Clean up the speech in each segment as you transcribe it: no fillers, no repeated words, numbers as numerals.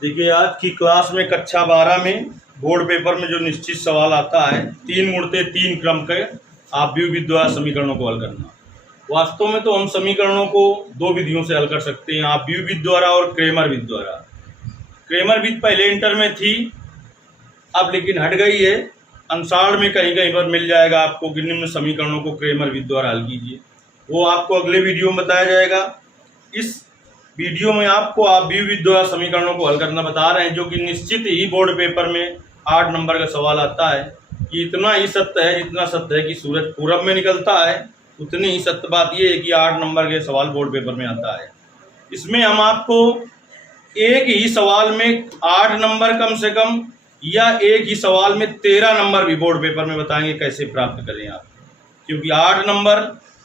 देखिए, आज की क्लास में कक्षा 12 में बोर्ड पेपर में जो निश्चित सवाल आता है, 3 गुणित 3 क्रम के आव्यूह द्वारा समीकरणों को हल करना। वास्तव में तो हम समीकरणों को 2 विधियों से हल कर सकते हैं, आव्यूह विधि द्वारा और क्रेमर विधि द्वारा। क्रेमर विधि पहले इंटर में थी, अब लेकिन हट गई है। अंशाण में कहीं कहीं पर मिल जाएगा आपको कि निम्न समीकरणों को क्रेमर विधि द्वारा हल कीजिए, वो आपको अगले वीडियो में बताया जाएगा। इस वीडियो में आपको आव्यूह विधि द्वारा समीकरणों को हल करना बता रहे हैं, जो कि निश्चित ही बोर्ड पेपर में 8 नंबर का सवाल आता है कि इतना ही सत्य है, जितना सत्य है कि सूरज पूरब में निकलता है, उतनी ही सत्य बात यह है कि 8 नंबर के सवाल बोर्ड पेपर में आता है। इसमें हम आपको एक ही सवाल में 8 नंबर कम से कम या एक ही सवाल में 13 नंबर भी बोर्ड पेपर में बताएंगे कैसे प्राप्त करें आप, क्योंकि 8 नंबर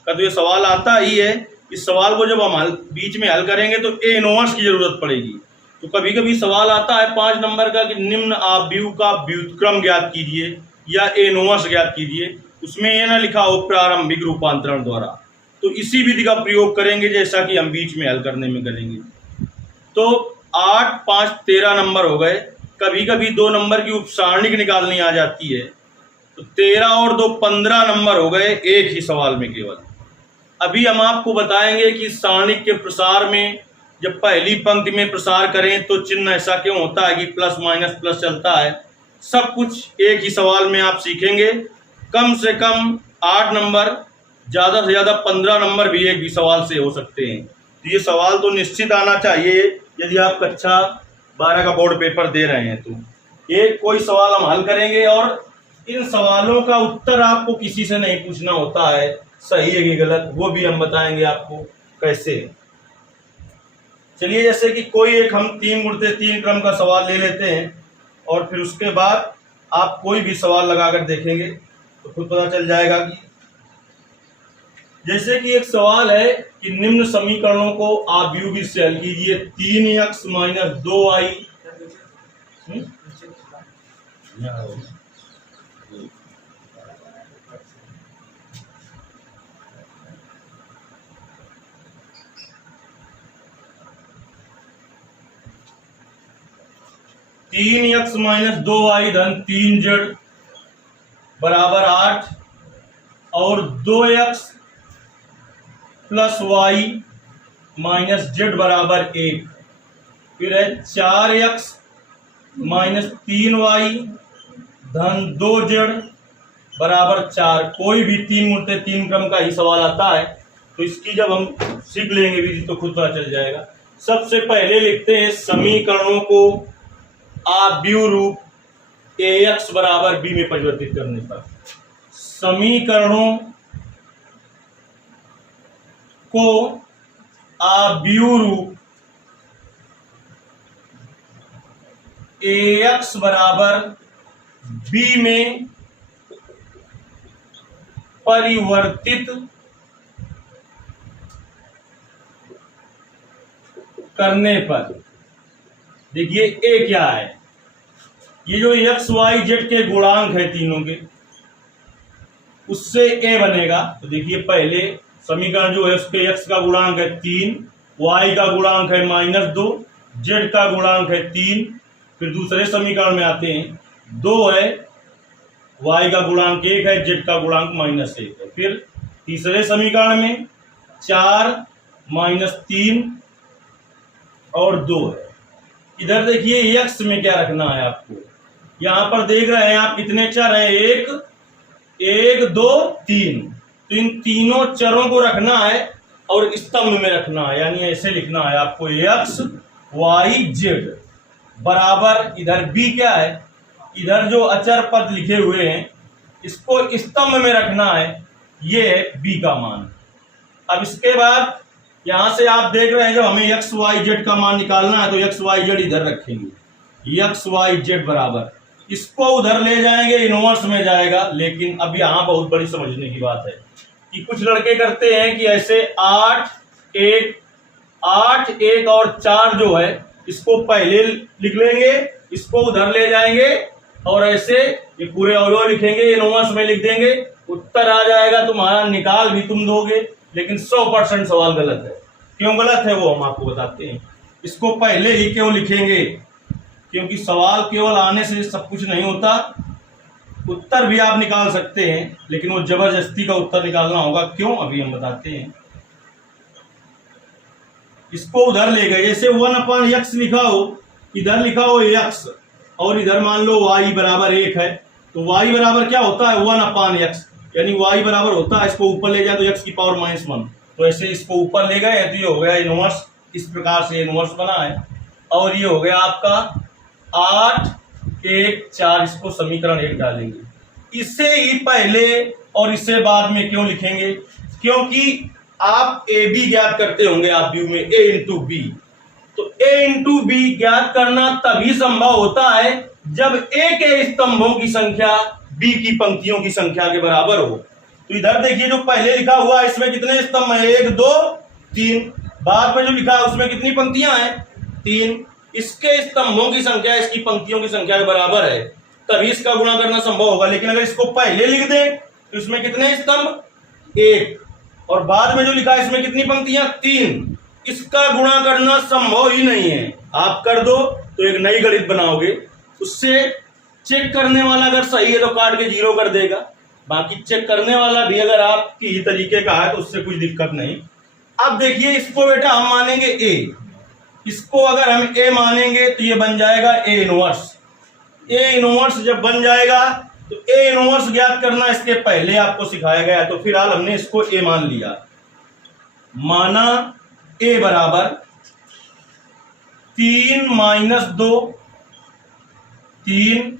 का तो ये सवाल आता ही है। इस सवाल को जब हम बीच में हल करेंगे तो ए इनवर्स की जरूरत पड़ेगी। तो कभी कभी सवाल आता है 5 नंबर का कि निम्न आव्यूह का व्युत्क्रम ज्ञात कीजिए या ए इनवर्स ज्ञात कीजिए, उसमें ये ना लिखा हो प्रारंभिक रूपांतरण द्वारा, तो इसी विधि का प्रयोग करेंगे जैसा कि हम बीच में हल करने में करेंगे। तो 8, 5, 13 नंबर हो गए। कभी कभी 2 नंबर की उपसारणिक निकालनी आ जाती है, तो 13 और 2 15 नंबर हो गए एक ही सवाल में केवल। अभी हम आपको बताएंगे कि सारणिक के प्रसार में जब पहली पंक्ति में प्रसार करें तो चिन्ह ऐसा क्यों होता है कि प्लस माइनस प्लस चलता है। सब कुछ एक ही सवाल में आप सीखेंगे। कम से कम 8 नंबर, ज़्यादा से ज़्यादा 15 नंबर भी एक ही सवाल से हो सकते हैं। तो ये सवाल तो निश्चित आना चाहिए यदि आप कक्षा 12 का बोर्ड पेपर दे रहे हैं। तो एक कोई सवाल हम हल करेंगे और इन सवालों का उत्तर आपको किसी से नहीं पूछना होता है, सही है कि गलत, वो भी हम बताएंगे आपको कैसे। चलिए, जैसे कि कोई एक हम 3 गुणित 3 क्रम का सवाल ले लेते हैं और फिर उसके बाद आप कोई भी सवाल लगाकर देखेंगे तो खुद पता चल जाएगा कि जैसे कि एक सवाल है कि निम्न समीकरणों को आव्यूह विधि से हल कीजिए। 3x - 2y 3x - 2y धन 3z बराबर 8 और 2x + y - z बराबर 1। फिर है 4x - 3y धन 2z बराबर 4। कोई भी 3 गुणित 3 क्रम का ही सवाल आता है तो इसकी जब हम सीख लेंगे विधि तो खुद पता चल जाएगा। सबसे पहले लिखते हैं समीकरणों को आव्यूह रूप ax बराबर b में परिवर्तित करने पर। समीकरणों को आव्यूह रूप ax बराबर b में परिवर्तित करने पर, देखिए ए क्या है, ये जो x y z के गुणांक है तीनों के, उससे a बनेगा। तो देखिए पहले समीकरण जो है उसके x का गुणांक है 3, y का गुणांक है -2, z का गुणांक है 3। फिर दूसरे समीकरण में आते हैं, 2 है, y का गुणांक 1 है, z का गुणांक -1 है। फिर तीसरे समीकरण में 4 - 3 और 2 है। इधर देखिए x में क्या रखना है आपको, यहाँ पर देख रहे हैं आप कितने चर हैं, 1 2 3। तो इन तीनों चरों को रखना है और स्तंभ में रखना है, यानी ऐसे लिखना है आपको x y z बराबर, इधर b क्या है, इधर जो अचर पद लिखे हुए हैं इसको स्तंभ में रखना है, ये है b का मान। अब इसके बाद यहां से आप देख रहे हैं जब हमें x y z का मान निकालना है तो x y z इधर रखेंगे, x y z बराबर, इसको उधर ले जाएंगे, इनवर्स में जाएगा। लेकिन अब यहाँ बहुत बड़ी समझने की बात है कि कुछ लड़के करते हैं कि ऐसे 8 1 और 4 जो है इसको पहले लिख लेंगे, इसको उधर ले जाएंगे और ऐसे ये पूरे अवयव लिखेंगे, इनवर्स में लिख देंगे, उत्तर आ जाएगा तुम्हारा, निकाल भी तुम दोगे, लेकिन 100% सवाल गलत है। क्यों गलत है वो हम आपको बताते हैं। इसको पहले ही क्यों लिखेंगे क्योंकि सवाल केवल आने से सब कुछ नहीं होता, उत्तर भी आप निकाल सकते हैं, लेकिन वो जबरदस्ती का उत्तर निकालना होगा। क्यों, अभी हम बताते हैं। इसको उधर ले गए, जैसे 1/x लिखा हो, इधर लिखा हो x और इधर मान लो y बराबर 1 है, तो y बराबर क्या होता है 1/x, यानी y बराबर होता है, इसको ऊपर ले जाए तो x की पावर -1, तो ऐसे इसको ऊपर ले गए तो ये हो गया इनवर्स। इस प्रकार से इनवर्स बना है। और ये हो गया आपका 8, 1, 4, इसको समीकरण 1 डालेंगे। इसे ही पहले और इसे बाद में क्यों लिखेंगे, क्योंकि आप ए बी ज्ञात करते होंगे आप व्यू में, ए इंटू बी, तो ए इंटू बी ज्ञात करना तभी संभव होता है जब ए के स्तंभों की संख्या बी की पंक्तियों की संख्या के बराबर हो। तो इधर देखिए जो पहले लिखा हुआ है इसमें कितने स्तंभ है, 1, 2, 3, बाद में जो लिखा है उसमें कितनी पंक्तियां हैं, 3, इसके स्तंभों की संख्या इसकी पंक्तियों की संख्या के बराबर है, तभी इसका गुणा करना संभव होगा। लेकिन अगर इसको पहले लिख दें तो इसमें कितने स्तंभ, 1, और बाद में जो लिखा है इसमें कितनी पंक्तियां, 3, इसका गुणा करना संभव ही नहीं है। आप कर दो तो एक नई गणित बनाओगे, उससे चेक करने वाला अगर सही है तो काट के 0 कर देगा, बाकी चेक करने वाला भी अगर आपकी ही तरीके का है तो उससे कुछ दिक्कत नहीं। अब देखिए इसको बेटा हम मानेंगे ए, इसको अगर हम ए मानेंगे तो ये बन जाएगा ए इनवर्स। ए इनवर्स जब बन जाएगा तो ए इनवर्स ज्ञात करना इसके पहले आपको सिखाया गया है, तो फिलहाल हमने इसको ए मान लिया। माना ए बराबर 3 - 2, 3,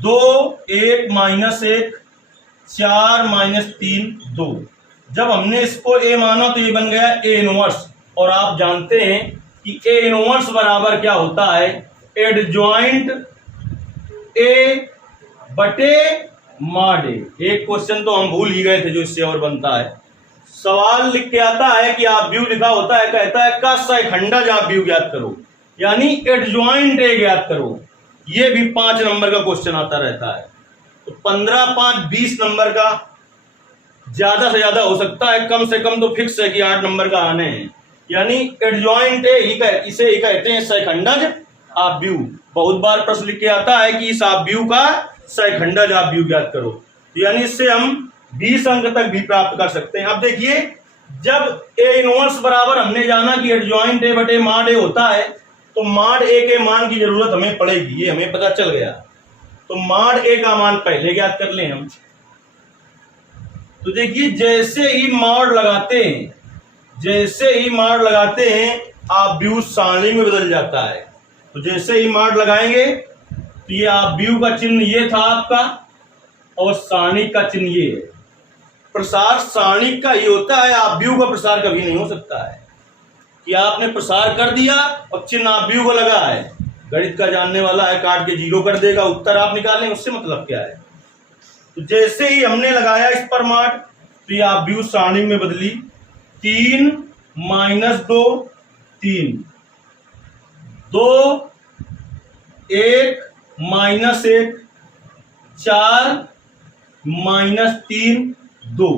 2, 1 - 1, 4 - 3, 2। जब हमने इसको ए माना तो ये बन गया ए इनवर्स। और आप जानते हैं कि ए इनवर्स बराबर क्या होता है, एडजॉइंट ए बटे मॉड ए। एक क्वेश्चन तो हम भूल ही गए थे जो इससे और बनता है। सवाल लिख के आता है कि आप व्यू लिखा होता है, कहता है का सैखंडज आप व्यू ज्ञात करो, यानी एडजॉइंट ए ज्ञात करो। ये भी 5 नंबर का क्वेश्चन आता रहता है। तो 15, 5, 20 नंबर का ज्यादा से ज्यादा हो सकता है, कम से कम तो फिक्स है कि 8 नंबर का आने हैं। यानी एडजॉइंट ए इसे ही कहते हैं सैखंडज आप व्यू। बहुत बार प्रश्न लिख के आता है कि इस आप व्यू का सैखंडज आप व्यू ज्ञात करो, तो यानी इससे हम 20 अंक तक भी प्राप्त कर सकते हैं। अब देखिए जब ए इनवर्स बराबर हमने जाना कि एडजॉइंट ए बटे मॉड ए होता है, तो मॉड ए के मान की जरूरत हमें पड़ेगी, ये हमें पता चल गया। तो मॉड ए का मान पहले ज्ञात कर लें हम। तो देखिए जैसे ही मॉड लगाते हैं, जैसे ही मॉड लगाते हैं आप व्यू सारणी में बदल जाता है। तो जैसे ही मॉड लगाएंगे तो ये आप व्यू का चिन्ह ये था आपका, और सारणी का चिन्ह ये है। प्रसार सारणी का ये होता है, आप व्यू का प्रसार कभी नहीं हो सकता है कि आपने प्रसार कर दिया और चिन्ह आप व्यू को लगा है। गणित का जानने वाला है काट के 0 कर देगा, उत्तर आप निकालें, उससे मतलब क्या है। तो जैसे ही हमने लगाया इस पर मॉड तो ये आप व्यू सारणी में बदली, 3 - 2, 3, 2, 1 - 1, 4 - 3, 2।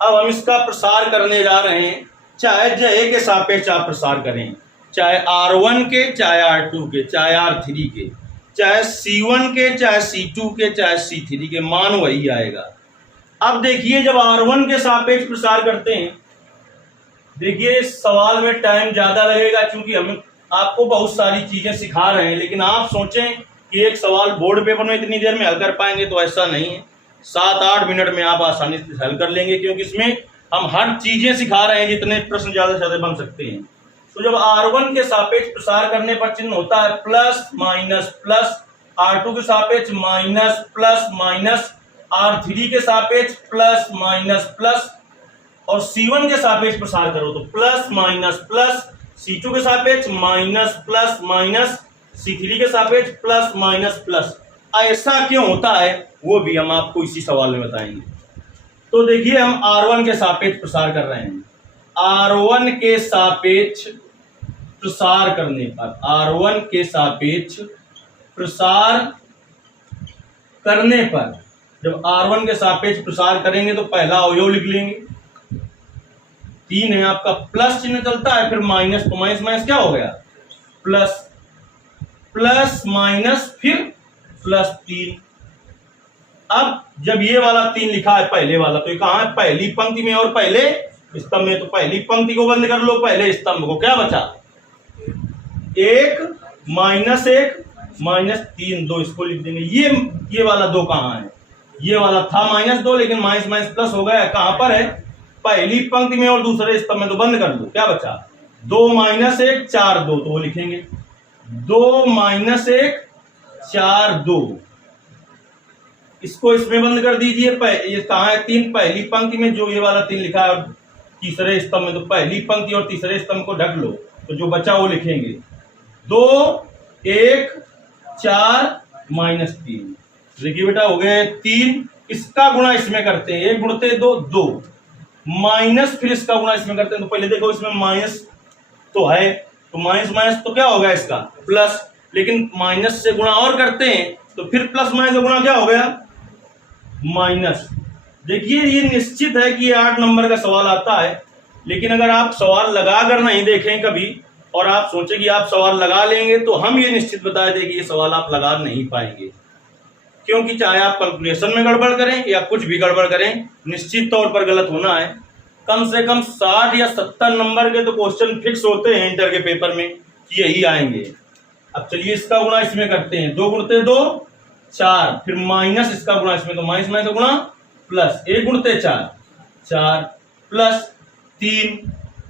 अब हम इसका प्रसार करने जा रहे हैं, चाहे जय के सापेक्ष आप प्रसार करें, चाहे R1 के, चाहे R2 के, चाहे R3 के, चाहे C1 के, चाहे C2 के, चाहे C3 के, मान वही आएगा। अब देखिए जब R1 के सापेक्ष प्रसार करते हैं, देखिए इस सवाल में टाइम ज्यादा लगेगा क्योंकि हम आपको बहुत सारी चीजें सिखा रहे हैं, लेकिन आप सोचें कि एक सवाल बोर्ड पेपर में इतनी देर में हल कर पाएंगे, तो ऐसा नहीं है। 7-8 मिनट में आप आसानी से हल कर लेंगे, क्योंकि इसमें हम हर चीजें सिखा रहे हैं जितने प्रश्न ज्यादा से ज्यादा बन सकते हैं। तो जब R1 के सापेक्ष प्रसार करने पर चिन्ह होता है प्लस माइनस प्लस, R2 के सापेक्ष माइनस प्लस माइनस, R3 के सापेक्ष प्लस माइनस प्लस, और C1 के सापेक्ष प्रसार करो तो प्लस माइनस प्लस, C2 के सापेक्ष माइनस प्लस माइनस, C3 के सापेक्ष प्लस माइनस प्लस। ऐसा क्यों होता है वो भी हम आपको इसी सवाल में बताएंगे। तो देखिए हम R1 के सापेक्ष प्रसार कर रहे हैं। R1 के सापेक्ष प्रसार करने पर, R1 के सापेक्ष प्रसार करने पर जब R1 के सापेक्ष प्रसार करेंगे तो पहला अवयव लिख लेंगे, 3 है आपका, प्लस चिन्ह चलता है, फिर माइनस, तो माइनस माइनस क्या हो गया प्लस, प्लस माइनस फिर प्लस 3। अब जब ये वाला 3 लिखा है पहले वाला, तो ये कहाँ है? पहली पंक्ति में और पहले स्तंभ में। तो पहली पंक्ति को बंद कर लो, पहले स्तंभ को। क्या बचा? 1 माइनस 1 माइनस 3, 2 इसको लिख देंगे। ये वाला 2 कहाँ है? ये वाला था -2, लेकिन माइनस माइनस प्लस हो गया। कहां पर है? पहली पंक्ति में और दूसरे स्तंभ में। तो बंद कर दो। क्या बचा? 2 माइनस 1 4 2, तो वो लिखेंगे 2 माइनस 1 4 2। इसको इसमें बंद कर दीजिए। ये कहाँ है? 3 पहली पंक्ति में जो ये वाला 3 लिखा है, और तीसरे स्तंभ में। तो पहली पंक्ति और तीसरे स्तंभ को ढक लो, तो जो बचा वो लिखेंगे 2 1 4 माइनस 3। देखिए बेटा, हो गए 3। इसका गुणा इसमें करते हैं, 1 गुणते 2 2, माइनस फिर इसका गुणा इसमें करते हैं। तो पहले देखो इसमें माइनस तो है, तो माइनस माइनस तो क्या होगा इसका? प्लस। लेकिन माइनस से गुणा और करते हैं तो फिर प्लस माइनस से गुणा क्या हो गया? माइनस। देखिए ये निश्चित है कि 8 नंबर का सवाल आता है, लेकिन अगर आप सवाल लगा कर नहीं देखें कभी और आप सोचें कि आप सवाल लगा लेंगे, तो हम ये निश्चित बता दें कि ये सवाल आप लगा नहीं पाएंगे। क्योंकि चाहे आप कैलकुलेशन में गड़बड़ करें या कुछ भी गड़बड़ करें, निश्चित तौर पर गलत होना है। कम से कम 60 या 70 नंबर के तो क्वेश्चन फिक्स होते हैं इंटर के पेपर में कि यही आएंगे। अब चलिए इसका गुणा इसमें करते हैं। 2 गुणते 2 4, फिर माइनस इसका गुणा इसमें, तो माइनस माइनस गुणा प्लस। 1 गुणते 4 4 प्लस 3,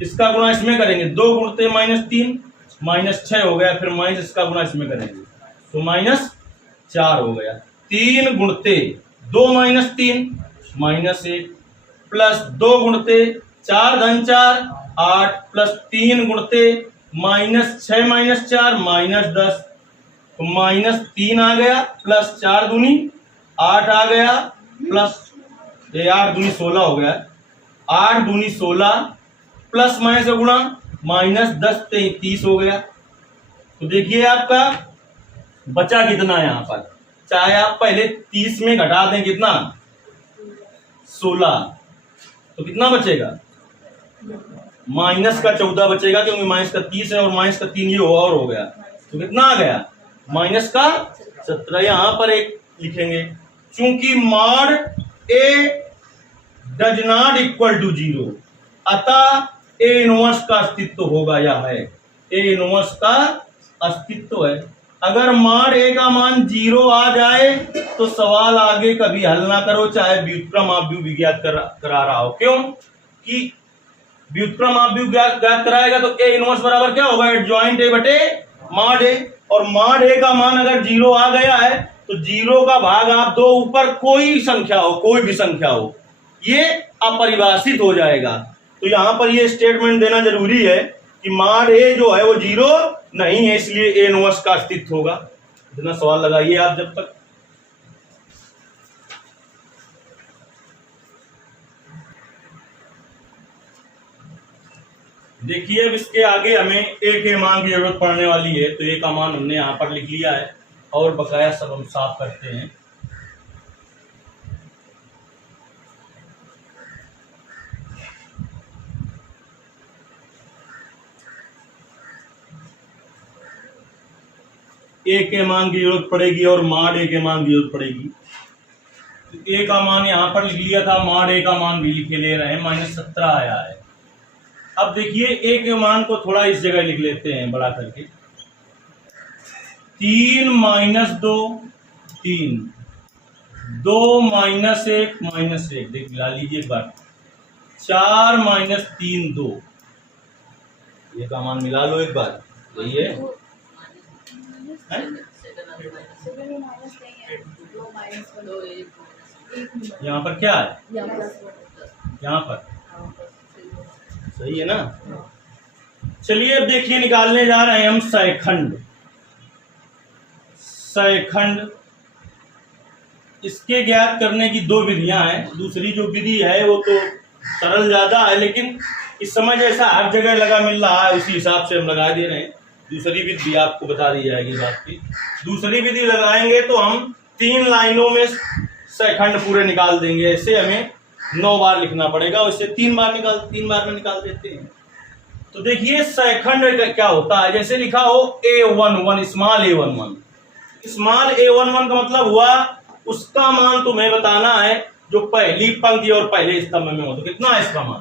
इसका गुणा इसमें करेंगे। 2 गुणते -3 -6 हो गया, फिर माइनस इसका गुणा इसमें करेंगे तो -4 हो गया। 3 गुणते 2 -3 -1, प्लस 2 गुणते 4 धन 4 8, प्लस 3 गुणते -6 -4 -10, तो -3 आ गया, प्लस 4 दूनी 8 आ गया, प्लस 8 दूनी 16 हो गया। 8 दूनी 16, प्लस माइनस का गुणा -10 33 हो गया। तो देखिए आपका बचा कितना है यहाँ पर। चाहे आप पहले 30 में घटा दें, कितना? 16, तो कितना बचेगा? माइनस का 14 बचेगा, क्योंकि माइनस का 30 है और माइनस का 3 ये और हो गया। तो कितना आ गया? माइनस का 17। यहां पर एक लिखेंगे, चूंकि mod a does not equal to 0, अतः ए इनवर्स का अस्तित्व होगा या है। ए इनवर्स का अस्तित्व है। अगर मॉड ए का मान 0 आ जाए तो सवाल आगे कभी हल ना करो, चाहे व्युत्क्रम अपव्यय विज्ञात करा रहा हो। क्यों? कि व्युत्क्रम अपव्यय ज्ञात कराएगा तो ए इनवर्स बराबर क्या होगा? एडजॉइंट ए बटे मॉड ए। और मॉड ए का मान अगर 0 आ गया है तो 0 का भाग आप दो, ऊपर कोई संख्या हो, कोई भी संख्या हो, ये अपरिभाषित हो जाएगा। तो यहां पर ये स्टेटमेंट देना जरूरी है कि मॉड ए जो है वो 0 नहीं है, इसलिए ए इनवर्स का अस्तित्व होगा। इतना सवाल लगाइए आप जब तक। देखिए अब इसके आगे हमें ए के मान की जरूरत पड़ने वाली है, तो ए का मान हमने यहां पर लिख लिया है और बकाया सब हम साफ करते हैं। ए के मान की जरूरत पड़ेगी और मॉड ए के मान की जरूरत पड़ेगी। तो ए का मान यहां पर लिख लिया था, मॉड ए का मान भी लिखे ले रहे हैं, -17 आया है। अब देखिए ए के मान को थोड़ा इस जगह लिख लेते हैं बड़ा करके। 3 - 2 3, 2 - 1 -1, देख ला लीजिए एक बार। 4 - 3 2, ये का मान मिला लो एक बार। यही है, यहाँ पर क्या है? यहाँ पर सही है ना। चलिए अब देखिए निकालने जा रहे हैं हम सैखंड। सैखंड इसके ज्ञात करने की 2 विधियां हैं। दूसरी जो विधि है वो तो सरल ज्यादा है, लेकिन इस समय जैसा हर जगह लगा मिल रहा है उसी हिसाब से हम लगा दे रहे हैं। दूसरी विधि भी आपको बता दी जाएगी बात की। दूसरी विधि लगाएंगे तो हम 3 लाइनों में सैखंड पूरे निकाल देंगे। ऐसे हमें 9 बार लिखना पड़ेगा, उससे 3 बार में निकाल देते हैं। तो देखिए सेकंड का क्या होता है, जैसे लिखा हो A11 small A11, small A11 का मतलब हुआ उसका मान तुम्हें बताना है जो पहली पंक्ति और पहले स्तंभ में हो। तो कितना है इसका मान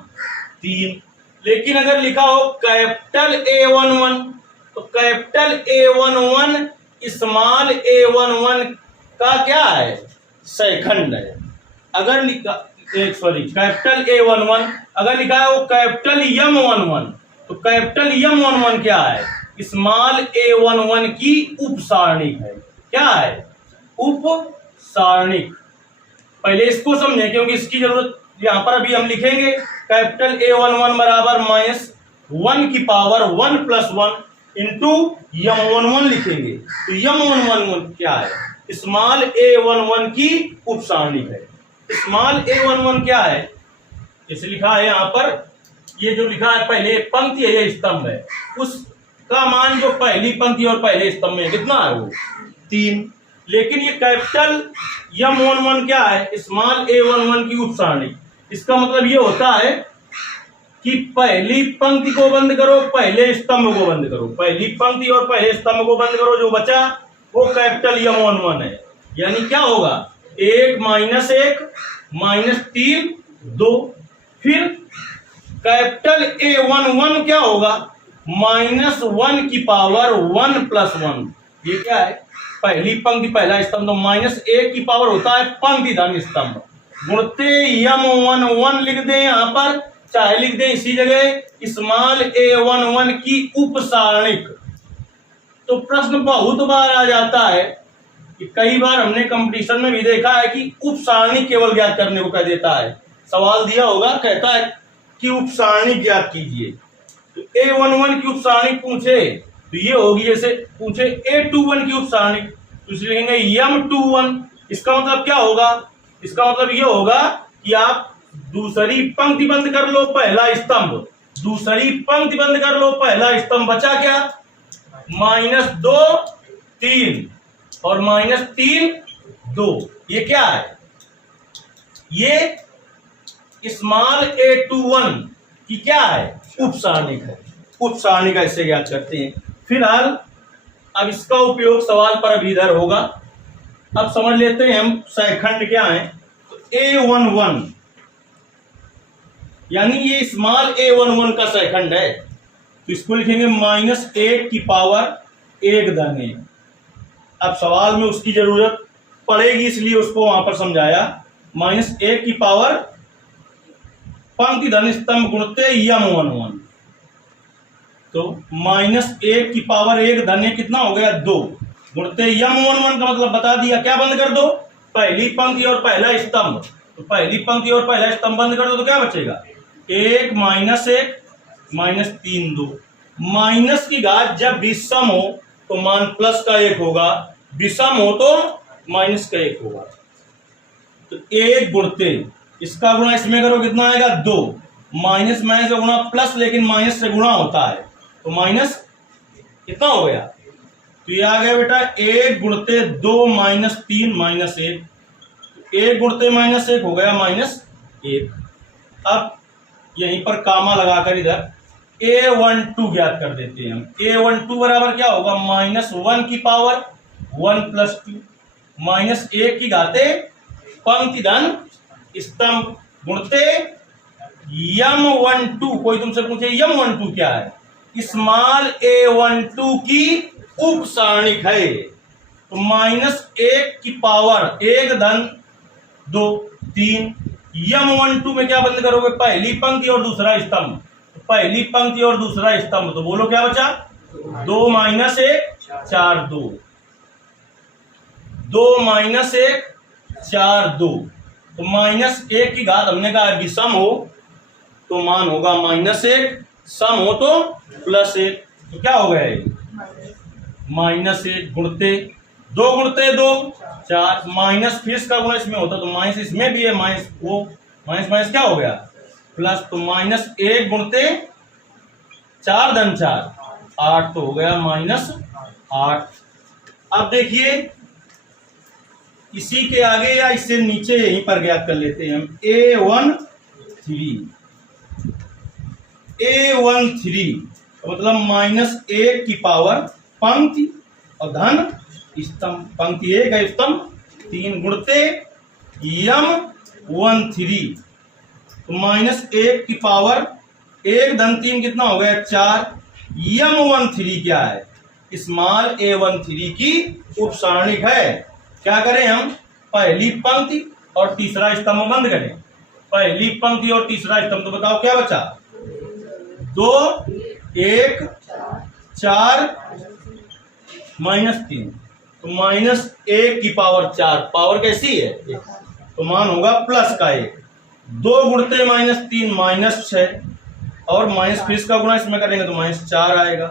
3। लेकिन अगर लिखा हो कैपिटल A11 तो कैपिटल A11 स्मॉल A11 का क्या है सेकंड है। अगर लिखा कैपिटल A11 अगर लिखा है वो कैपिटल M11 तो कैपिटल M11 क्या है स्मॉल A11 की उपसारणिक है। क्या है उपसारणिक। पहले इसको समझें क्योंकि इसकी जरूरत यहां पर अभी हम लिखेंगे। कैपिटल A11 बराबर -1 की पावर 1 + 1 इंटू M11 लिखेंगे। तो M11 क्या है स्मॉल A11 की उपसारणिक है। स्मॉल A11 क्या है जैसे लिखा है यहां पर, ये जो लिखा है पहले पंक्ति है ये स्तंभ है, उसका मान जो पहली पंक्ति और पहले स्तंभ में कितना है वो 3। लेकिन ये कैपिटल M11 क्या है स्मॉल A11 की उपसारणिक। इसका मतलब ये होता है कि पहली पंक्ति को बंद करो पहले स्तंभ को बंद करो, पहली पंक्ति और पहले स्तंभ को बंद करो, जो बचा वो कैपिटल M11 है। यानी क्या होगा 1 -1 -3 2। फिर कैपिटल A11 क्या होगा -1 की पावर 1 + 1। ये क्या है पहली पंक्ति पहला स्तंभ, तो -1 की पावर होता है पंक्ति धन स्तंभ। गुणते M11 लिख दें यहां पर, चाहे लिख दें इसी जगह स्मॉल A11 की उपसारणिक। तो प्रश्न बहुत बार आ जाता है कि कई बार हमने कंपटीशन में भी देखा है कि उपसारणिक केवल ज्ञात करने को कह देता है। सवाल दिया होगा कहता है कि उपसारणिक ज्ञात कीजिए, तो A11 की उपसारणिक पूछे तो ये होगी, जैसे पूछे A21 की उपसारणिक तो इसे लिखेंगे M21। इसका मतलब क्या होगा इसका मतलब ये होगा कि आप दूसरी पंक्ति बंद कर लो पहला स्तंभ, दूसरी पंक्ति बंद कर लो पहला स्तंभ, बचा क्या -2 3 और -3 2। ये क्या है ये स्मॉल A21 की क्या है उपसारणिक है। उपसारणिक ऐसे ज्ञात करते हैं। फिलहाल अब इसका उपयोग सवाल पर अभी इधर होगा। अब समझ लेते हैं हम सेकंड क्या है। तो A11 यानी ये स्मॉल A11 का सेकंड है, तो इसको लिखेंगे -1 की पावर 1 धन 1। अब सवाल में उसकी जरूरत पड़ेगी इसलिए उसको वहां पर समझाया। -1 की पावर पंक्ति धन स्तंभ गुणते M11, तो -1 की पावर 1 धन 1 कितना हो गया 2 गुणते M11 का मतलब बता दिया। क्या बंद कर दो पहली पंक्ति और पहला स्तंभ, तो पहली पंक्ति और पहला स्तंभ बंद कर दो तो क्या बचेगा 1 -1 -3 2। माइनस की घात जब विषम हो तो मान प्लस का 1 होगा, विषम हो तो माइनस का 1 होगा। तो 1 गुणते इसका गुणा इसमें करो कितना आएगा 2, माइनस से गुणा प्लस, लेकिन माइनस से गुणा होता है तो माइनस कितना हो गया। तो ये आ गया बेटा 1 गुणते 2 -3 -1, 1 गुणते -1 हो गया -1। अब यहीं पर कामा लगाकर इधर A12 ज्ञात कर देते हैं हम। A12 बराबर क्या होगा -1 की पावर 1 + 2 -1 की घाते पंक्ति धन स्तंभ गुणते M12। कोई तुमसे पूछे M12 क्या है स्मॉल A12 की उपसारणिक है, तो -1 की पावर 1 धन 2 3। M12 में क्या बंद करोगे पहली पंक्ति और दूसरा स्तंभ, तो पहली पंक्ति और दूसरा स्तंभ, तो बोलो क्या बचा 2 - 1 4 2 2 - 1 4 2। तो -1 की घात हमने कहा विषम हो तो मान होगा -1, सम हो तो +1, तो क्या हो गया -1 गुणते 2 गुणते 2 4 माइनस फिर इसका गुणा इसमें होता तो माइनस इसमें भी है, माइनस वो माइनस क्या हो गया प्लस, तो -1 गुणते 4 धन 4 8 तो हो गया -8। अब देखिए इसी के आगे या इससे नीचे यहीं पर ज्ञात कर लेते हैं हम A13 A13 मतलब -1 की पावर पंक्ति और धन स्तंभ। पंक्ति 1 है, स्तंभ 3 गुणते M13 तो -1 की पावर 1 धन 3 कितना हो गया 4। M13 क्या है? स्मॉल a13 की उपसारणिक है। क्या करें हम? पहली पंक्ति और तीसरा स्तंभ बंद करें। पहली पंक्ति और तीसरा स्तंभ, तो बताओ क्या बचा? 2 1 4 -3 तो -1 की पावर 4। पावर कैसी है? तो मान होगा प्लस का 1। 2 गुणते -3 -6 और माइनस फिर इसका गुणा इसमें करेंगे तो -4 आएगा।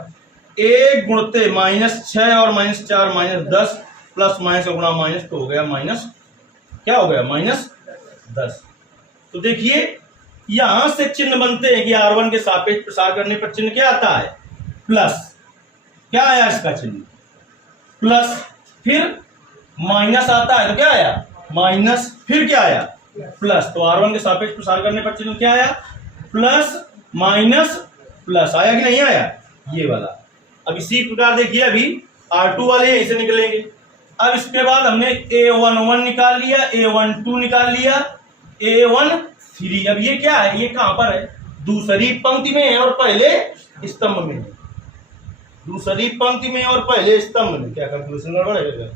1 गुणते -6 और -4 -10 प्लस माइनस का गुणा माइनस तो हो गया माइनस, क्या हो गया? -10। तो देखिए यहां से चिन्ह बनते हैं कि R1 के सापेक्ष प्रसार करने पर चिन्ह क्या आता है? प्लस। क्या आया इसका चिन्ह? प्लस। फिर माइनस आता है तो क्या आया? माइनस। फिर क्या आया? प्लस। तो R1 के सापेक्ष प्रसार करने पर चिन्ह क्या आया? Plus minus plus. आया कि नहीं आया? ये वाला। अब इसी प्रकार देखिए अभी R2 वाले यहीं से निकलेंगे। अब इसके बाद हमने A11 निकाल लिया, A12 निकाल लिया, A13। अब ये क्या है? ये कहां पर है? दूसरी पंक्ति में है और पहले स्तंभ में है। दूसरी पंक्ति में और पहले स्तंभ में। क्या कैलकुलेशन गड़बड़ है?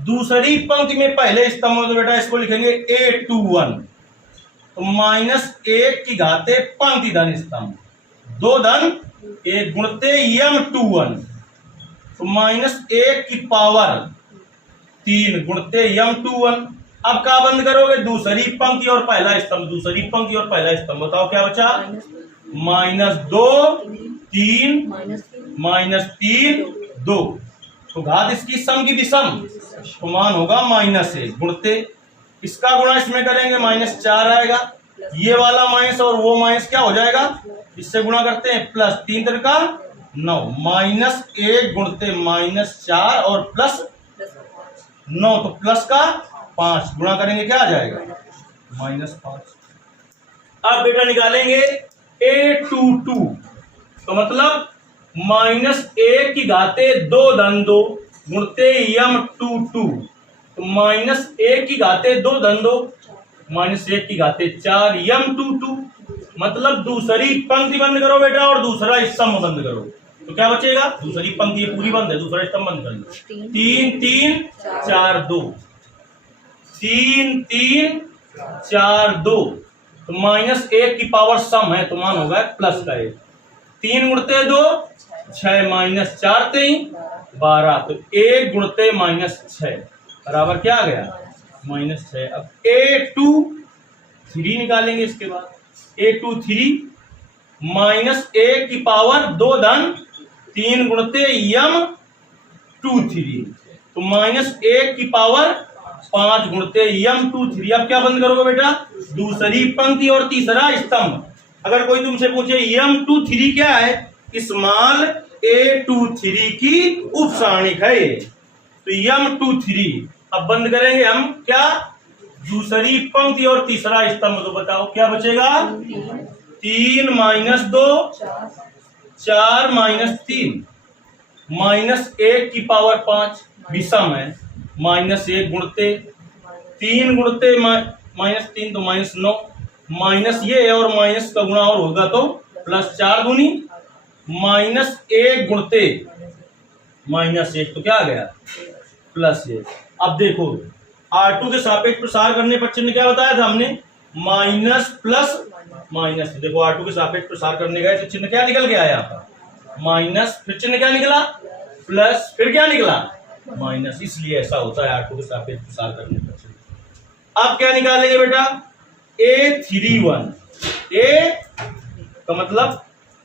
दूसरी पंक्ति में पहले स्तंभ में, तो बेटा इसको लिखेंगे A21 तो -1 की घाते पंक्ति धन स्तंभ 2 धन 1 गुणते M21 तो -1 की पावर 3 गुणते M21। अब क्या बंद करोगे? दूसरी पंक्ति और पहला स्तंभ। दूसरी पंक्ति और पहला स्तंभ बताओ क्या बचा? -2 3 -3 2 तो घात इसकी सम की विषम तो मान होगा -1 गुणते इसका गुणा इसमें करेंगे -4 आएगा। ये वाला माइनस और वो माइनस क्या हो जाएगा? इससे गुणा करते हैं प्लस 3 3 9 -1 गुणते -4 और प्लस 9 तो प्लस का 5 गुणा करेंगे क्या आ जाएगा? -5। अब बेटा निकालेंगे A22 तो मतलब -1 की घाते 2 धन 2 गुणते M22 तो -1 की घाते 2 धन 2 -1 की घाते 4 M22 मतलब दूसरी पंक्ति बंद करो बेटा और दूसरा स्तंभ बंद करो तो क्या बचेगा? दूसरी पंक्ति पूरी बंद है, दूसरा स्तंभ बंद कर लो। 3 3 4 2 3 3 4 2 तो -1 की पावर सम है तो मान होगा प्लस का 1। 3 गुणते 2 6 -4 3 12 तो 1 गुणते -6 बराबर क्या आ गया? -6। अब A23 निकालेंगे। इसके बाद A23 -1 की पावर 2 धन 3 गुणते M23 तो -1 की पावर 5 गुणते M23। अब क्या बंद करोगे बेटा? दूसरी पंक्ति और तीसरा स्तंभ। अगर कोई तुमसे पूछे M23 क्या है? स्मॉल A23 की उपसारणिक है तो M23। अब बंद करेंगे हम क्या? दूसरी पंक्ति और तीसरा स्तंभ। तो बताओ क्या बचेगा? 3 -2 4 -3 -1 की पावर 5 विषम है -1 गुणते 3 गुणते -3 तो -9 माइनस ये है और माइनस का गुणा और होगा तो +4 दूनी -1 गुणते -1 तो क्या आ गया? +1। अब देखो R2 के सापेक्ष प्रसार करने पर चिन्ह क्या बताया था हमने? Minus plus minus. देखो R2 के सापेक्ष प्रसार करने गए तो चिन्ह क्या निकल गया यहाँ पर? माइनस। फिर चिन्ह क्या निकला? प्लस। फिर क्या निकला? माइनस। इसलिए ऐसा होता है R2 के सापेक्ष प्रसार करने पर चिन्ह। अब क्या निकालेंगे बेटा? A31 A का मतलब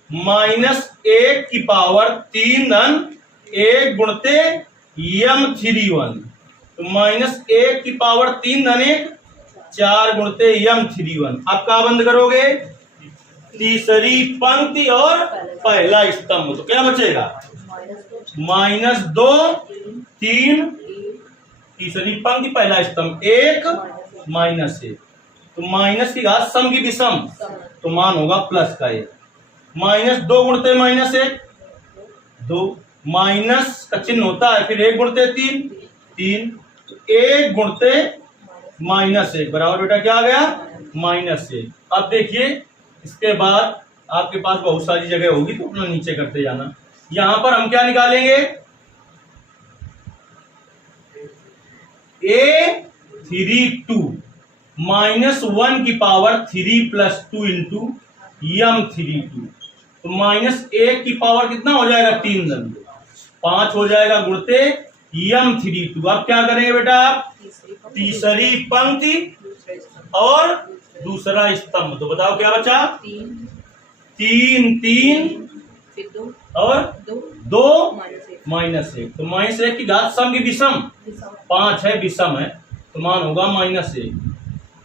-1 की पावर 3 धन 1 गुणते M31 तो -1 की पावर 3 धन 1 4 गुणते M31। आप क्या बंद करोगे? तीसरी पंक्ति और पहला स्तंभ तो क्या बचेगा? -2 3 तीसरी पंक्ति पहला स्तंभ 1 -1 तो माइनस की घात सम की विषम तो मान होगा प्लस का 1। माइनस 2 गुणते माइनस 1 2, माइनस का चिन्ह होता है, फिर 1 गुणते 3 3, 1 गुणते माइनस 1 बराबर बेटा क्या आ गया माइनस 1। अब देखिए इसके बाद आपके पास बहुत सारी जगह होगी तो अपना नीचे करते जाना। यहां पर हम क्या निकालेंगे, a32 -1 की पावर 3 + 2 इंटू m32, तो -1 की पावर कितना हो जाएगा 3 धन 5 हो जाएगा गुणते m32। अब क्या करेंगे बेटा आप, तीसरी पंक्ति और दूसरा स्तंभ, तो बताओ क्या बचा 3 3 और 2 -1, तो -1 की घात सम की विषम 5 है, विषम है तो मान होगा -1।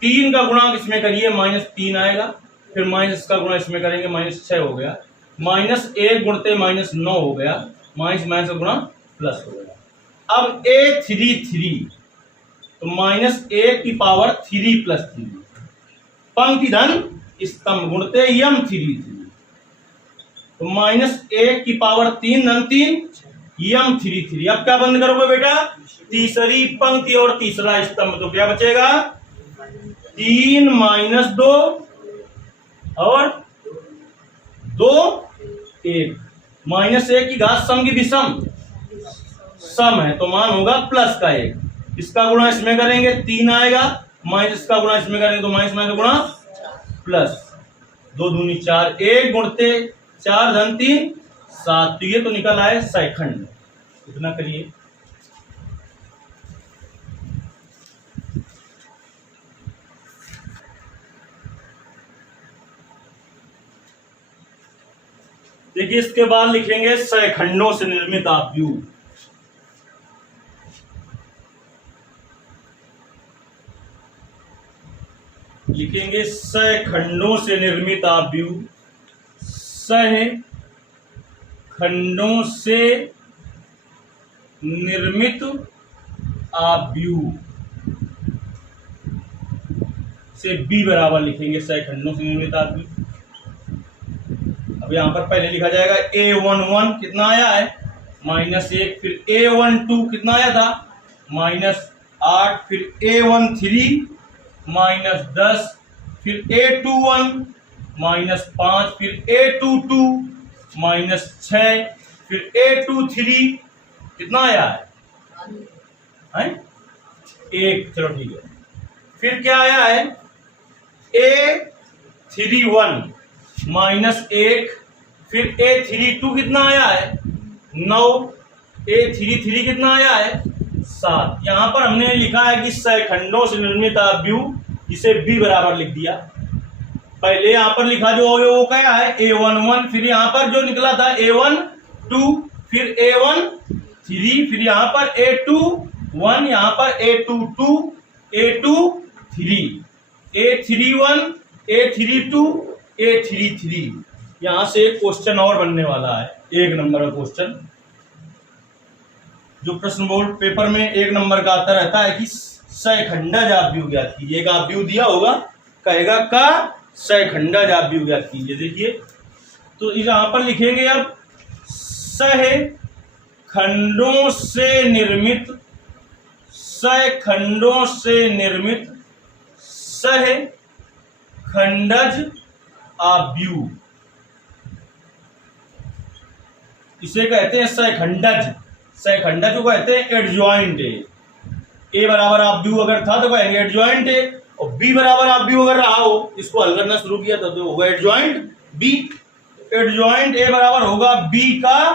3 का गुणा इसमें करिए -3 आएगा, फिर माइनस का गुणा इसमें करेंगे -6 हो गया, -1 गुणते -9 हो गया, माइनस का गुणा प्लस हो गया। अब a33 तो -1 की पावर 3 + 3 पंक्ति धन स्तंभ गुणते m33, तो -1 की पावर 3 धन 3 m33। अब क्या बंद करोगे बेटा, तीसरी पंक्ति और तीसरा स्तंभ, तो क्या बचेगा 3 - 2 और 2 1, -1 की घात सम की विषम सम है तो मान होगा प्लस का 1, इसका गुणा इसमें करेंगे 3 आएगा, माइनस का गुणा इसमें करेंगे तो माइनस का गुणा प्लस 2 दूनी 4, 1 गुणते 4 धन 3 7, तो ये तो निकल आए सेकंड। इतना करिए। देखिए इसके बाद लिखेंगे सैखंडों से निर्मित आव्यूह। लिखेंगे सैखंडों से निर्मित आव्यूह, सह खंडों से निर्मित आव्यूह से b बराबर लिखेंगे सैखंडों से निर्मित आव्यूह। अब यहां पर पहले लिखा जाएगा a11 कितना आया है -1, फिर a12 कितना आया था -8, फिर a13 -10, फिर a21 -5, फिर a22 -6, फिर a23 कितना आया है 1, चलो ठीक है। फिर क्या आया है a31 -1, फिर a32 कितना आया है 9, a33 कितना आया है 7। यहां पर हमने लिखा है कि सैखंडों से निर्मित आव्यूह, इसे b बराबर लिख दिया। पहले यहां पर लिखा जो वो क्या है a11, फिर यहां पर जो निकला था a12, फिर a13, फिर यहां पर a21, यहां पर a22, a23, a31, a32, a33। यहां से एक क्वेश्चन और बनने वाला है, 1 नंबर का क्वेश्चन, जो प्रश्न बोर्ड पेपर में 1 नंबर का आता रहता है कि सैखंडज आव्यूह ज्ञात कीजिए। एक आव्यूह दिया होगा, कहेगा का सैखंडज आव्यूह ज्ञात कीजिए। देखिए तो यहां पर लिखेंगे अब सह खंडों से निर्मित, सैखंडों से निर्मित सह खंडज आव्यूह, इसे कहते हैं सैखंडज। सैखंडज को कहते हैं एडजॉइंट। ए बराबर आव्यूह अगर था तो कहेंगे एडजॉइंट ए, और बी बराबर आव्यूह अगर रहा हो, इसको हल करना शुरू किया तो होगा एडजॉइंट बी। एडजॉइंट ए बराबर होगा बी का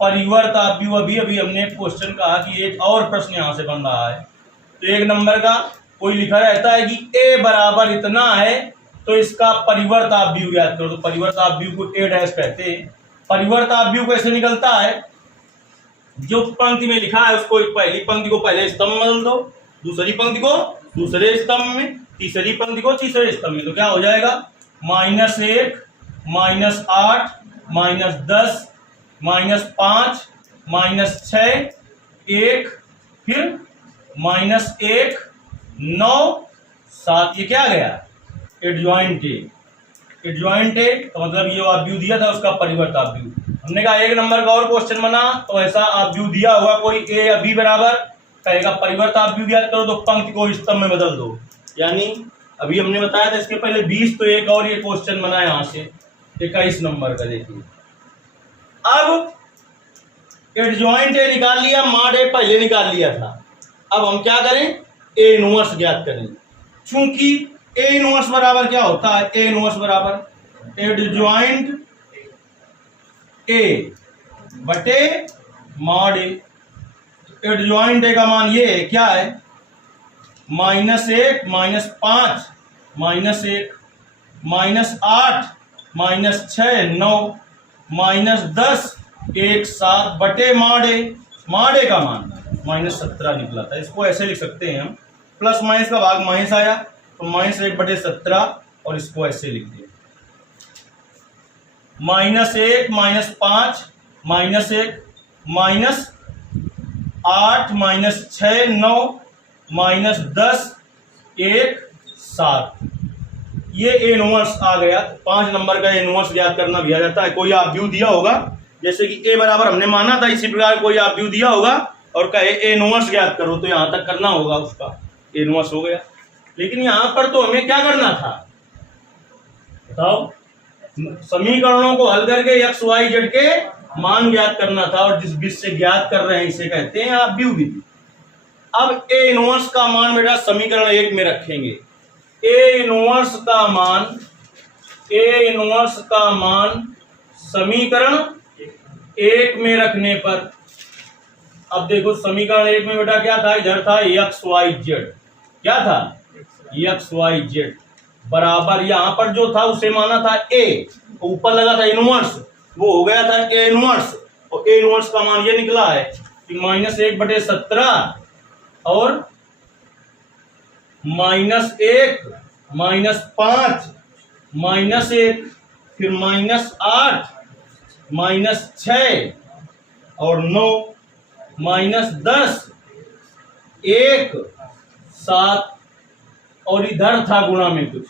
परिवर्त आव्यूह। अभी हमने क्वेश्चन कहा कि एक और प्रश्न यहां से बन रहा है, तो 1 नंबर का कोई लिखा रहता है कि ए बराबर इतना है तो इसका परिवर्त आव्यूह ज्ञात करो, तो परिवर्त आव्यूह को ए डैश कहते हैं। परिवर्त आव्यूह कैसे निकलता है, जो पंक्ति में लिखा है उसको पहली पंक्ति को पहले स्तंभ में बदल दो, दूसरी पंक्ति को दूसरे स्तंभ में, तीसरी पंक्ति को तीसरे स्तंभ में, तो क्या हो जाएगा -1 -8 -10 -5 -6 1, फिर -1 9 7, ये क्या आ गया एडजॉइंट ए। एडजॉइंट है तो मतलब ये आव्यूह दिया था उसका परिवर्त आव्यूह। हमने कहा एक नंबर का और क्वेश्चन बना तो ऐसा आव्यूह दिया होगा कोई ए या बी बराबर, कहेगा परिवर्त आव्यूह ज्ञात करो तो पंक्ति को स्तंभ में बदल दो। यानी अभी हमने बताया था इसके पहले 20, तो एक और ये क्वेश्चन बना यहाँ से 21 नंबर का। देखिए अब एडजॉइंट ए निकाल लिया, मॉड ए पहले निकाल लिया था। अब हम क्या करें, ए इनवर्स ज्ञात करें। चूंकि ए इनवर्स बराबर क्या होता है, ए इनवर्स बराबर एडजॉइंट ए बटे मॉड ए। एडजॉइंट ए का मान ये है, क्या है, -1 -5 -1 -8 -6 9 -10 1 7 बटे मॉड ए। मॉड ए का मान -17 निकला था। इसको ऐसे लिख सकते हैं हम, प्लस माइनस का भाग माइनस आया तो -1 बटे 17, और इसको ऐसे लिख दिया -1 -5 -1 -8 -6 9 -10 1 7। ये ए इनवर्स आ गया। 5 नंबर का इनवर्स ज्ञात करना भी आ जाता है। कोई आव्यूह दिया होगा, जैसे कि ए बराबर हमने माना था, इसी प्रकार कोई आव्यूह दिया होगा और कहे ए इनवर्स ज्ञात करो, तो यहां तक करना होगा, उसका ए इनवर्स हो गया। लेकिन यहां पर तो हमें क्या करना था, बताओ, समीकरणों को हल करके एक्स वाई जेड के मान ज्ञात करना था, और जिस विधि से ज्ञात कर रहे हैं इसे कहते हैं आव्यूह विधि। अब ए इनवर्स का मान बेटा समीकरण 1 में रखेंगे। ए इनवर्स का मान समीकरण 1 में रखने पर, अब देखो समीकरण 1 में बेटा क्या था, इधर था एक्स वाई जेड, क्या था एक्स वाई जेड बराबर, यहां पर जो था उसे माना था ए, ऊपर लगा था इनवर्स, वो हो गया था ए इनवर्स, और ए इनवर्स का मान ये निकला है कि -1 बटे 17 और -1 -5 -1 फिर -8 -6 और 9 -10 1 7, और इधर था गुणा में कुछ,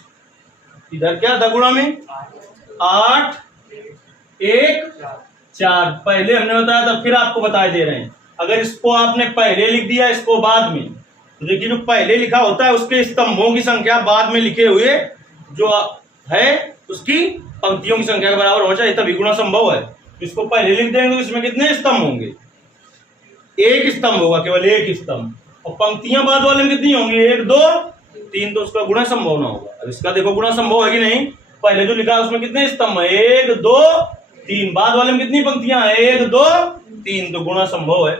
इधर क्या था गुणा में 8 1 4। पहले हमने बताया था, फिर आपको बता दे रहे हैं। अगर इसको आपने पहले लिख दिया, इसको बाद में, तो देखिए जो पहले लिखा होता है उसके स्तंभों की संख्या बाद में लिखे हुए जो है उसकी पंक्तियों की संख्या के बराबर होना चाहिए, तभी गुणा संभव है। इसको पहले लिख देंगे तो इसमें कितने स्तंभ होंगे, एक स्तंभ होगा, केवल एक स्तंभ, और पंक्तियां बाद वाले में कितनी होंगी 1 2 3, तो उसका गुणा संभव ना होगा। अब इसका देखो गुणा संभव है कि नहीं, पहले जो लिखा है उसमें कितने स्तंभ है 1 2 3, बाद वाले में कितनी पंक्तियां 1 2 3, तो गुणा संभव है।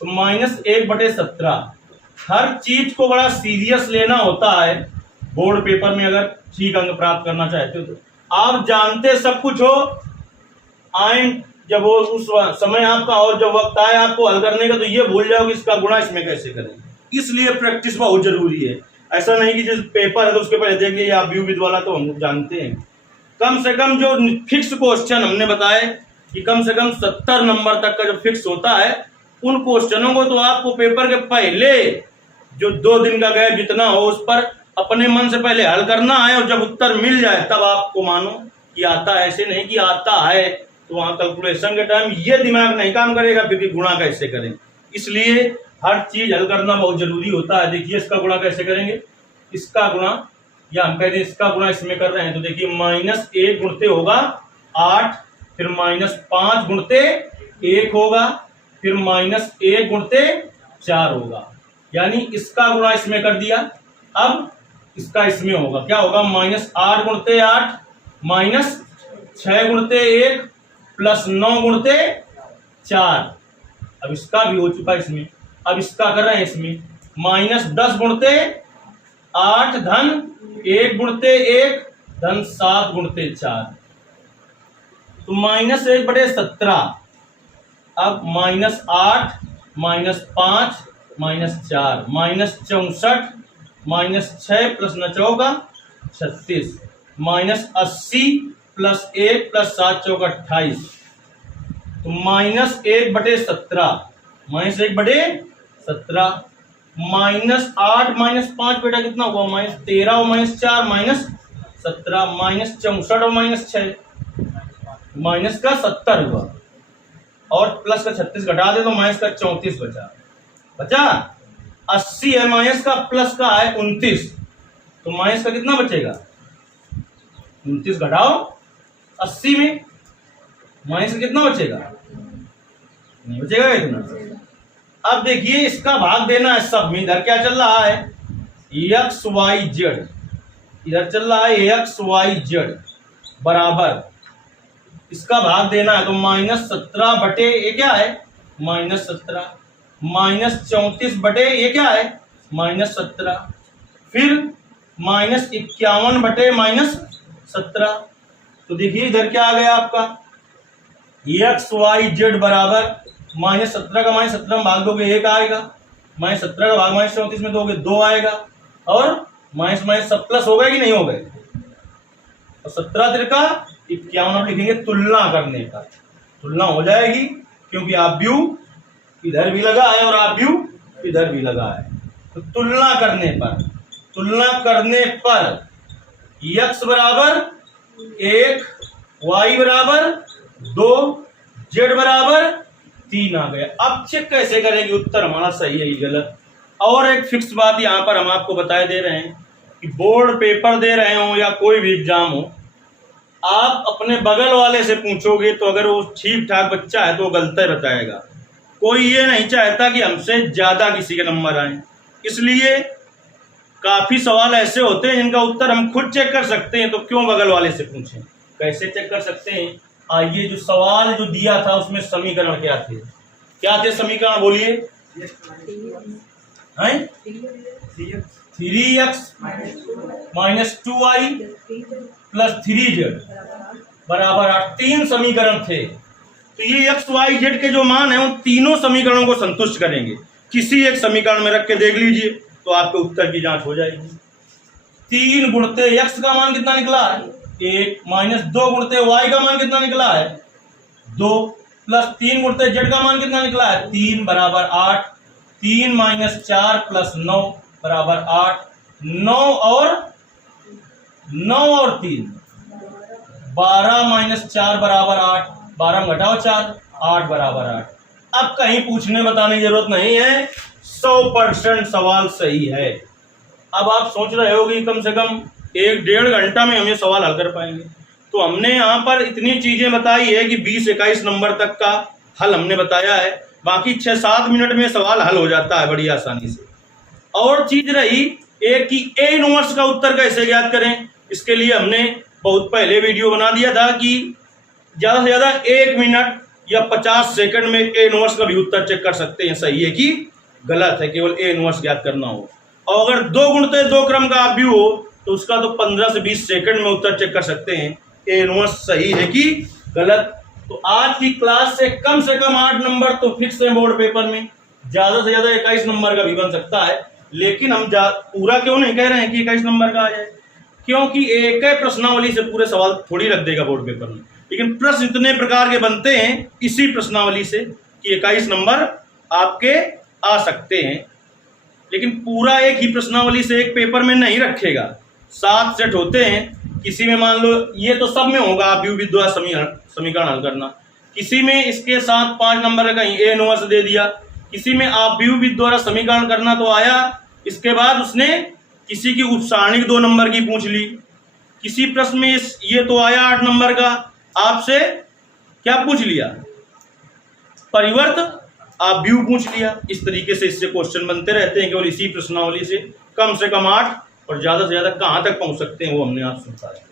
तो -1 बटे 17। हर चीज को बड़ा सीरियस लेना होता है बोर्ड पेपर में, अगर ठीक अंक प्राप्त करना चाहते हो तो। आप जानते सब कुछ हो, आए जब वो उस समय आपका और जब वक्त आए आपको हल करने का, तो ये भूल जाओ कि इसका गुणा इसमें कैसे करें। इसलिए प्रैक्टिस बहुत जरूरी है। ऐसा नहीं कि जिस पेपर है तो उसके पहले देख लिया आव्यूह विधि वाला, तो हम जानते हैं। कम से कम जो फिक्स क्वेश्चन हमने बताए कि कम से कम 70 नंबर तक का जो फिक्स होता है, उन क्वेश्चनों को तो आपको पेपर के पहले जो 2 दिन का गैप जितना हो उस पर अपने मन से पहले हल करना है, और जब उत्तर मिल जाए तब आपको मानो कि आता है। ऐसे नहीं कि आता है तो वहां कैलकुलेशन के टाइम ये दिमाग नहीं काम करेगा फिर कि गुणा कैसे करें। इसलिए हर चीज हल करना बहुत जरूरी होता है। देखिए इसका गुणा कैसे करेंगे, इसका गुणा, या हम कहते हैं इसका गुणा इसमें कर रहे हैं, तो देखिए -1 गुणते होगा 8, फिर -5 गुणते 1 होगा, फिर -1 गुणते 4 होगा, यानी इसका गुणा इसमें कर दिया। अब इसका इसमें होगा, क्या होगा -8 गुणते 8 -6 गुणते 1 +9 गुणते 4। अब इसका भी हो चुका इसमें। अब इसका कर रहे हैं इसमें -10 गुणते 8 धन 1 गुणते 1 धन 7 गुणते 4, तो -1 बटे 17। अब -8 -5 -4 -64 -6 + 9 चौका 36 -80 + 1 + 7 चौका 28, तो -1 बटे 17, -1 बटे 17 -8 -5 बेटा कितना हुआ -13 और -4 17 माइनस 64 और माइनस 6 माइनस का 70 हुआ और प्लस का 36 घटा दे तो माइनस का 34 बचा 80 है माइनस का, प्लस का है 29, तो माइनस का कितना बचेगा 29 घटाओ 80 में माइनस का कितना बचेगा, नहीं बचेगा इतना। अब देखिए इसका भाग देना है सब में। इधर क्या चल रहा है एक्स वाई जेड, इधर चल रहा है एक्स वाई जेड बराबर, इसका भाग देना है तो -17 बटे ये क्या है -17, -34 बटे ये क्या है -17, फिर -51 बटे -17। तो देखिए इधर क्या आ गया आपका एक्स वाई जेड बराबर -17 का -17 में भाग दोगे 1 आएगा, -17 का भाग -34 में दोगे 2 आएगा, और माइनस माइनस सब प्लस हो गए कि नहीं हो गए, और 17 तिरका 51 आप लिखेंगे तुलना करने पर, तुलना हो जाएगी क्योंकि आप व्यू इधर भी लगा है और आप व्यू इधर भी लगा है। तो तुलना करने पर x बराबर 1, y बराबर 2, z बराबर 3 आ गया। अब चेक कैसे करेंगे उत्तर हमारा सही है कि गलत। और एक फिक्स बात यहाँ पर हम आपको बताए दे रहे हैं कि बोर्ड पेपर दे रहे हो या कोई भी एग्जाम हो, आप अपने बगल वाले से पूछोगे तो अगर वो ठीक ठाक बच्चा है तो वो गलत बताएगा। कोई ये नहीं चाहता कि हमसे ज़्यादा किसी के नंबर आए, इसलिए काफ़ी सवाल ऐसे होते हैं जिनका उत्तर हम खुद चेक कर सकते हैं, तो क्यों बगल वाले से पूछें। कैसे चेक कर सकते हैं, आइए जो सवाल जो दिया था उसमें समीकरण क्या थे समीकरण बोलिए। 3x minus 2y plus 3z बराबर 8, 3 समीकरण थे। तो ये एक्स वाई जेड के जो मान है उन तीनों समीकरणों को संतुष्ट करेंगे। किसी एक समीकरण में रख के देख लीजिए तो आपके उत्तर की जांच हो जाएगी। 3 गुणते एक्स का मान कितना निकला है 1, माइनस 2 गुणते वाई का मान कितना निकला है 2, प्लस 3 गुणते जेड का मान कितना निकला है 3 बराबर 8, 3 माइनस 4 प्लस 9 बराबर 8, 9 और 3 12 माइनस 4 बराबर 8, 12 में घटाओ 4, 8 बराबर 8। अब कहीं पूछने बताने की जरूरत नहीं है, 100% सवाल सही है। अब आप सोच रहे हो कि कम से कम 1-1.5 घंटा में हम ये सवाल हल कर पाएंगे, तो हमने यहाँ पर इतनी चीजें बताई है कि 20-21 नंबर तक का हल हमने बताया है, बाकी 6-7 मिनट में सवाल हल हो जाता है बड़ी आसानी से। और चीज रही एक कि ए इनवर्स का उत्तर कैसे ज्ञात करें, इसके लिए हमने बहुत पहले वीडियो बना दिया था कि ज़्यादा से ज़्यादा 1 मिनट या 50 सेकंड में ए इनवर्स का भी उत्तर चेक कर सकते हैं सही है कि गलत है, केवल ए इनवर्स ज्ञात करना हो। और अगर 2 गुणते 2 क्रम का आप भी हो तो उसका तो 15 से 20 सेकंड में उत्तर चेक कर सकते हैं ए इनवर्स सही है कि गलत। तो आज की क्लास से कम 8 नंबर तो फिक्स है बोर्ड पेपर में, ज़्यादा से ज़्यादा 21 नंबर का भी बन सकता है, लेकिन हम पूरा क्यों नहीं कह रहे हैं कि 21 नंबर का आ जाए, क्योंकि एक ही प्रश्नावली से पूरे सवाल थोड़ी रख देगा बोर्ड पेपर में, लेकिन प्रश्न इतने प्रकार के बनते हैं इसी प्रश्नावली से कि 21 नंबर आपके आ सकते हैं। लेकिन पूरा एक ही प्रश्नावली से एक पेपर में नहीं रखेगा, 7 सेट होते हैं, किसी में मान लो ये तो सब में होगा आप व्यू द्वारा समीकरण हल करना, किसी में इसके साथ 5 नंबर का कहीं ए इनवर्स दे दिया, किसी में आप व्यू द्वारा समीकरण करना तो आया, इसके बाद उसने किसी की उपसारणिक 2 नंबर की पूछ ली, किसी प्रश्न में ये तो आया 8 नंबर का, आपसे क्या पूछ लिया परिवर्त, आप व्यू पूछ लिया। इस तरीके से इससे क्वेश्चन बनते रहते हैं, केवल इसी प्रश्नावली से कम 8 और ज़्यादा से ज़्यादा कहाँ तक पहुँच सकते हैं वो हमने आप समझाया।